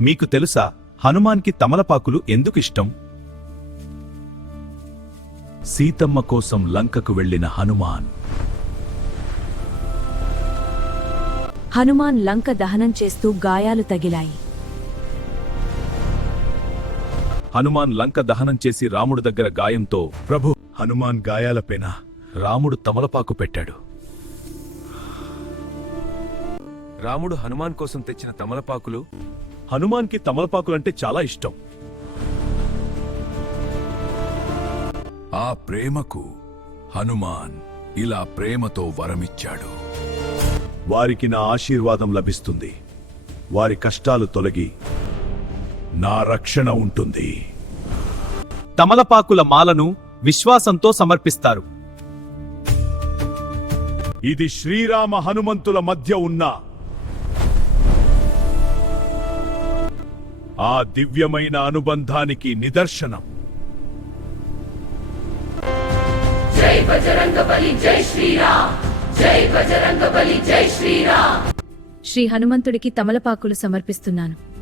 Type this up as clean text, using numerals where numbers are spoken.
మీకు తెలుసా హనుమాన్కి తమలపాకులు ఎందుకిష్టం? సీతమ్మ కోసం లంకకు వెళ్లిన హనుమాన్. హనుమాన్ లంక దహనం చేస్తూ గాయాలు తగిలాయి. హనుమాన్ లంక దహనం చేసి రాముడు దగ్గర గాయంతో, ప్రభు, హనుమాన్ గాయాలపైన రాముడు తమలపాకు పెట్టాడు. రాముడు హనుమాన్ కోసం తెచ్చిన తమలపాకులు. హనుమాన్కి తమలపాకులంటే చాలా ఇష్టం. ఆ ప్రేమకు హనుమాన్ ఇలా ప్రేమతో వరమిచ్చాడు. వారికి నా ఆశీర్వాదం లభిస్తుంది. వారి కష్టాలు తొలగి నా రక్షణ ఉంటుంది. తమలపాకుల మాలను విశ్వాసంతో సమర్పిస్తారు. ఇది శ్రీరామ హనుమంతుల మధ్య ఉన్న ఆ దివ్యమైన అనుబంధానికి నిదర్శనం. జై బజరంగబలి, జై శ్రీరామ్. జై బజరంగబలి, జై శ్రీరామ్. శ్రీ హనుమంతుడికి తమలపాకులు సమర్పిస్తున్నాను.